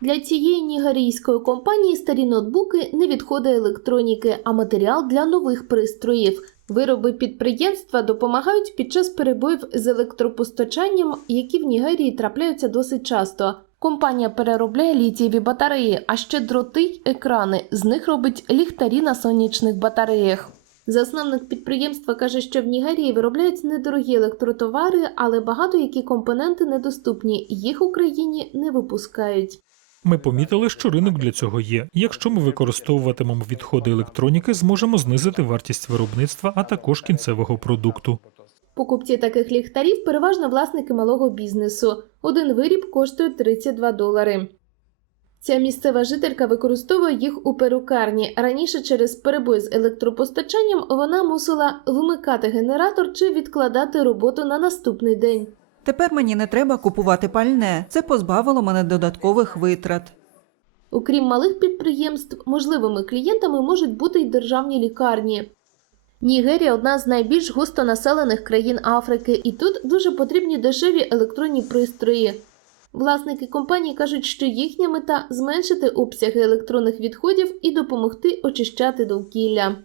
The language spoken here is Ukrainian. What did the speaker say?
Для цієї нігерійської компанії старі ноутбуки не відходи електроніки, а матеріал для нових пристроїв. Вироби підприємства допомагають під час перебоїв з електропостачанням, які в Нігерії трапляються досить часто. Компанія переробляє літієві батареї, а ще дроти й екрани. З них робить ліхтарі на сонячних батареях. Засновник підприємства каже, що в Нігерії виробляють недорогі електротовари, але багато які компоненти недоступні. Їх Україні не випускають. Ми помітили, що ринок для цього є. Якщо ми використовуватимемо відходи електроніки, зможемо знизити вартість виробництва, а також кінцевого продукту. Покупці таких ліхтарів переважно власники малого бізнесу. Один виріб коштує 32 долари. Ця місцева жителька використовує їх у перукарні. Раніше через перебой з електропостачанням вона мусила вмикати генератор чи відкладати роботу на наступний день. Тепер мені не треба купувати пальне. Це позбавило мене додаткових витрат. Окрім малих підприємств, можливими клієнтами можуть бути й державні лікарні. Нігерія одна з найбільш густонаселених країн Африки, і тут дуже потрібні дешеві електронні пристрої. Власники компанії кажуть, що їхня мета зменшити обсяги електронних відходів і допомогти очищати довкілля.